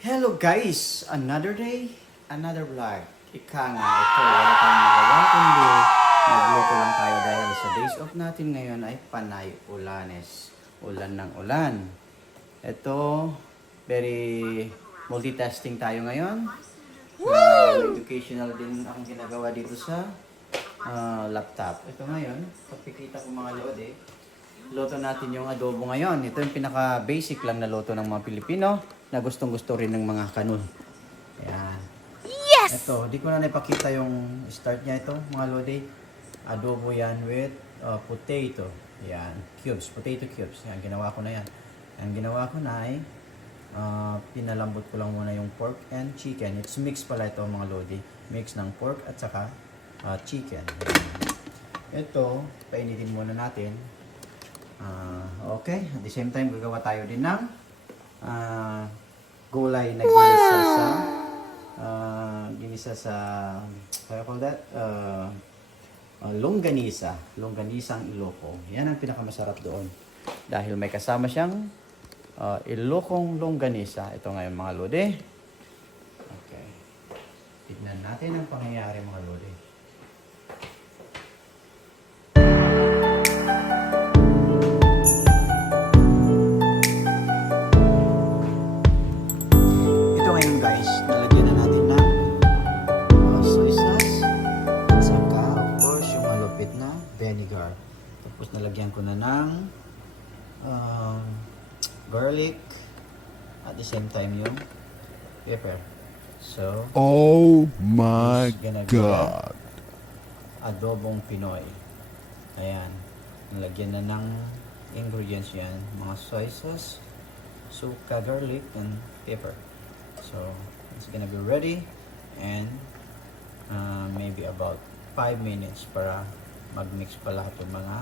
Hello guys! Another day, another vlog. Ika nga, ito, wala tayong magawa kundi magluto lang tayo dahil sa days off natin ngayon ay panay ulanes. Ulan ng ulan. Ito, very multitasking tayo ngayon. Educational din ang ginagawa dito sa laptop. Ito ngayon, pagkikita ko mga lode, luto natin yung adobo ngayon. Ito yung pinaka-basic lang na luto ng mga Pilipino na gustong-gusto rin ng mga kanon. Ayan. Yes! Ito, di ko na naipakita yung start niya ito, mga lodi. Adobo yan with potato. Ayan, cubes, potato cubes. Ayan, ginawa ko na yan. Ang ginawa ko na ay pinalambot ko lang muna yung pork and chicken. It's mix pala ito, mga lodi. Mix ng pork at saka chicken. Ayan. Ito, painitin muna natin. Okay, at the same time, gagawa tayo din ng gulay na ginisa sa what do you call that? Longganisang Ilocos. Yan ang pinakamasarap doon. Dahil may kasama siyang Ilocong longganisa. Ito ngayon mga lode. Okay. Tignan natin ang pangyayari mga lode. Tapos nalagyan ko na ng garlic at the same time yung pepper. So, oh my God! Adobong Pinoy. Ayan. Nalagyan na ng ingredients yan. Mga soy sauce, suka, garlic, and pepper. So, it's gonna be ready and maybe about 5 minutes para mag-mix pa lahat ng mga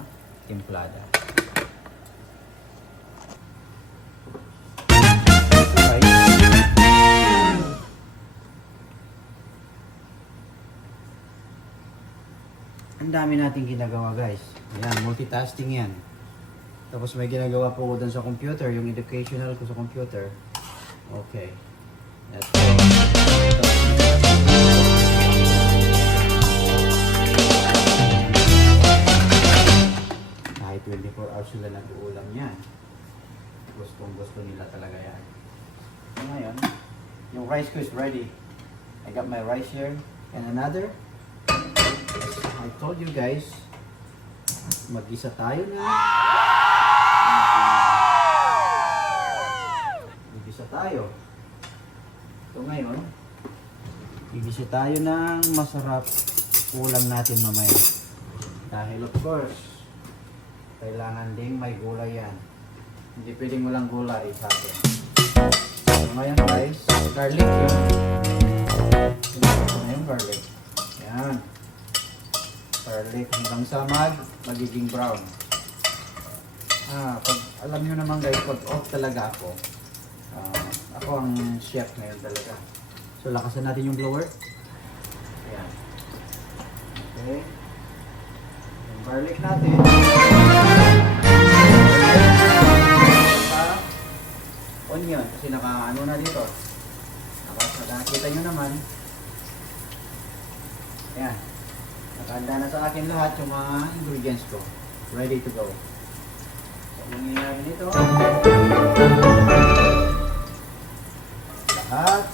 timplada. Ang dami nating ginagawa guys. Ayan, multitasking yan. Tapos may ginagawa po ko dun sa computer, yung educational ko sa computer. Okay. Kahit 24 hours sila nag-uulam yan. Gusto nila talaga yan. So ngayon, yung rice ko is ready. I got my rice here. And another, I told you guys, mag-isa tayo na. Mag-isa tayo. So ngayon, mag-isa tayo ng masarap ulam natin mamaya. Dahil of course, kailangan ding may gulay yan. Hindi pwedeng walang gulay sa atin. So ngayon guys, garlic yun. Ito na yung garlic. Yan. Garlic hanggang sa magiging brown. Pag alam nyo naman guys, pag off talaga ako, ako ang chef ngayon talaga. So lakasan natin yung blower. Ayan. Okay. Yung garlic natin. Onion kasi naka-ano na dito. Nakita nyo naman. Ayan. Nakahanda na sa akin lahat yung mga ingredients ko. Ready to go. So, nangyayari nito. Lahat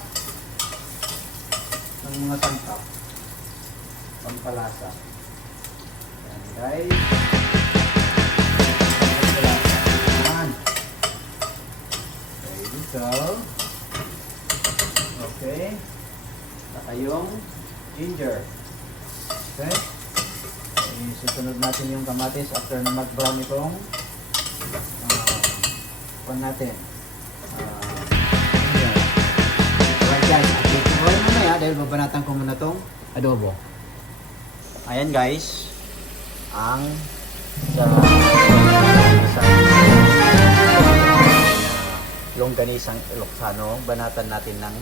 ng mga sangkap. Pampalasa. Ayan guys. Ayan. There you go. Okay. Saka yung ginger. Okay. Susunod natin yung kamatis after na mag-brown itong pan natin. Alright guys, update ko rin mamaya dahil babanatan ko muna itong adobo. Ayan guys, ang longganisang Ilocano, banatan natin ng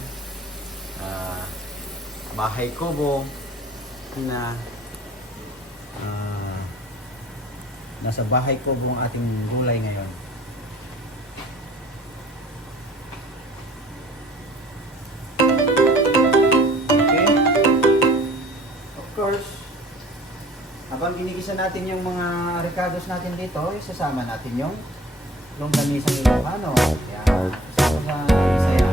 bahay kubo na nasa bahay kubo ang ating gulay ngayon. habang ginigisa natin yung mga ricados natin dito, isasama natin yung longganisang Ilocano. Yan. Isama sa saya.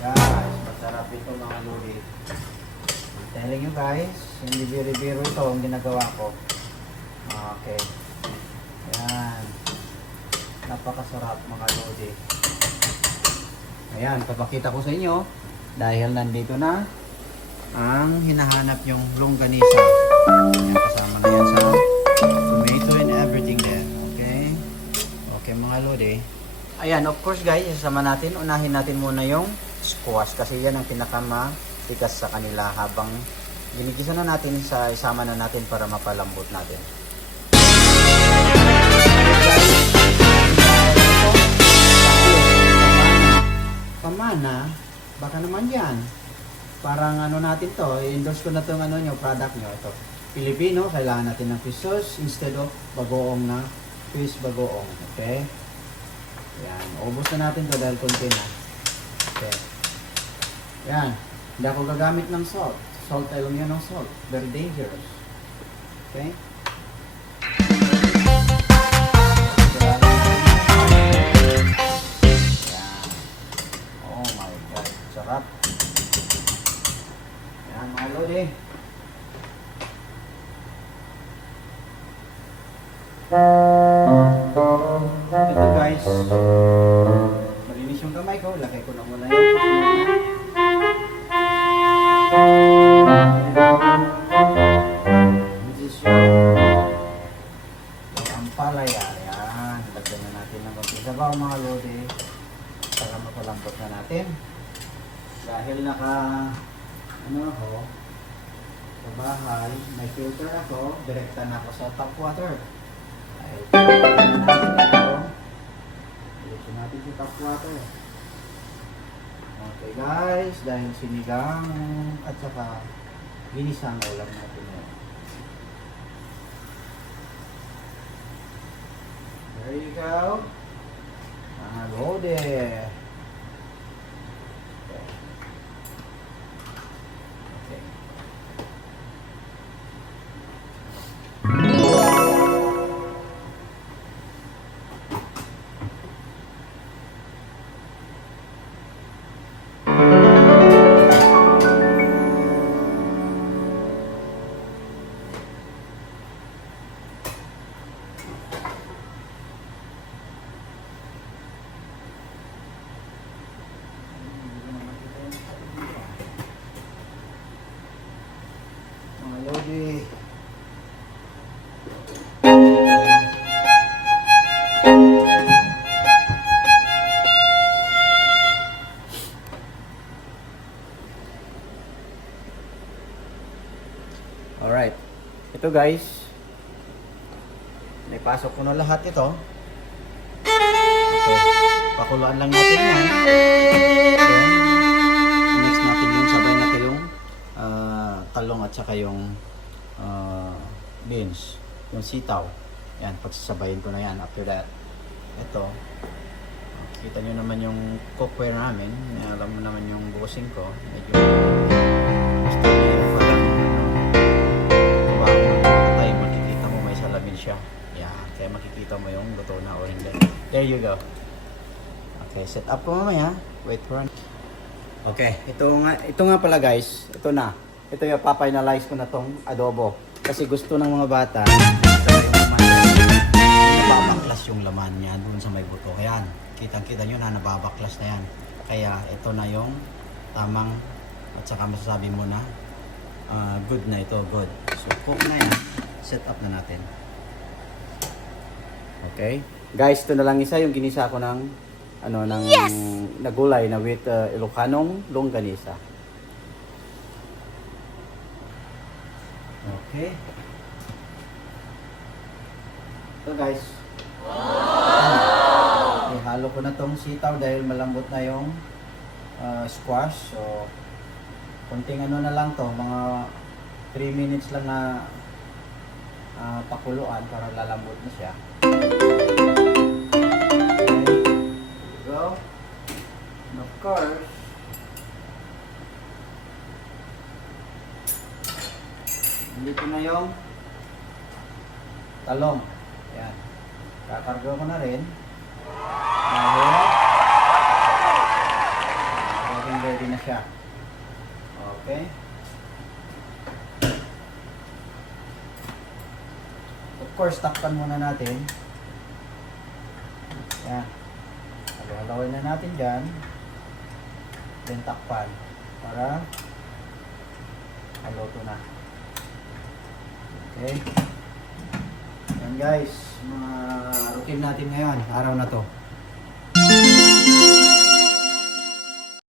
Guys, masarap ito mga lodi. I'm telling you guys, hindi biro-biro ito ang ginagawa ko. Okay. Yan. Napakasarap mga lodi. Ayan, papakita ko sa inyo dahil nandito na ang hinahanap yung longganisa. Ayan, kasama na yan sa tomato and everything there. Okay? Okay mga lodi. Ayan, of course guys, isasama natin. Unahin natin muna yung squash kasi yan ang pinakamatikas sa kanila habang ginigisa na natin isama na natin para mapalambot natin. Pamana, baka naman yan. Parang ano natin to, i-endorse ko na itong ano nyo, product nyo. Ito, Filipino, kailangan natin ng fish sauce instead of bagoong na fish bagoong. Okay? Yan, ubos na natin to dahil konti na. Okay. Yan, hindi ako gagamit ng salt. Salt, alam nyo ng salt. Very dangerous. Okay? Sarap. Yan mga lodi. Ito guys. Malinis yung kamay ko. Lagay ko na muna yung this is yung ampalaya. Yan. Lagyan na natin ng konti sabaw mga lodi. Para mapalambot na natin. Dahil ano ako, sa bahay, may filter ako, direkta na ako sa tap water. Dahil natin ito, direkta natin sa tap water. Okay guys, dahil sinigang at saka ginisang ulam natin yun. There you go. Mga lode. Alright. Ito guys. Naipasok ko na lahat ito. Okay. Pakuluan lang natin yan. Then, mix natin yung sabay natin yung talong at saka yung beans. Yung sitaw. Yan, pagsasabayin ko na yan. After that, ito. Kita nyo naman yung cookware namin. Alam mo naman yung busing ko. Medyo gusto niya parang tayo makikita mo may salamin siya. Yan, kaya makikita mo yung luto na o hindi. There you go. Okay, set up ko mamaya. Wait for an... Okay, ito nga pala guys. Ito na. Ito yung papinalize ko na tong adobo. Kasi gusto ng mga bata nababaklas yung laman niya doon sa may buto. Ayan, kitang-kita nyo na nababaklas na yan. Kaya ito na yung tamang at saka masasabi mo na good na ito, good. So cook na yan. Set up na natin. Okay. Guys, ito na lang isa yung ginisa ko ng nagulay na with Ilocanong longganisa. Okay. Ito guys. Wow! Ihalo ko na tong sitaw dahil malambot na yung squash. So, konting ano na lang to, mga 3 minutes lang na pakuluan para lalambot na siya. And of course, dito na yung talong. Yan. Kakarga ko na rin. Dahil ready na siya. Okay. Of course, takpan muna natin. Yan. Halo-halawin na natin dyan. Then takpan. Para haluto na. Okay. Yan guys. Mga routine natin ngayon. Araw na to.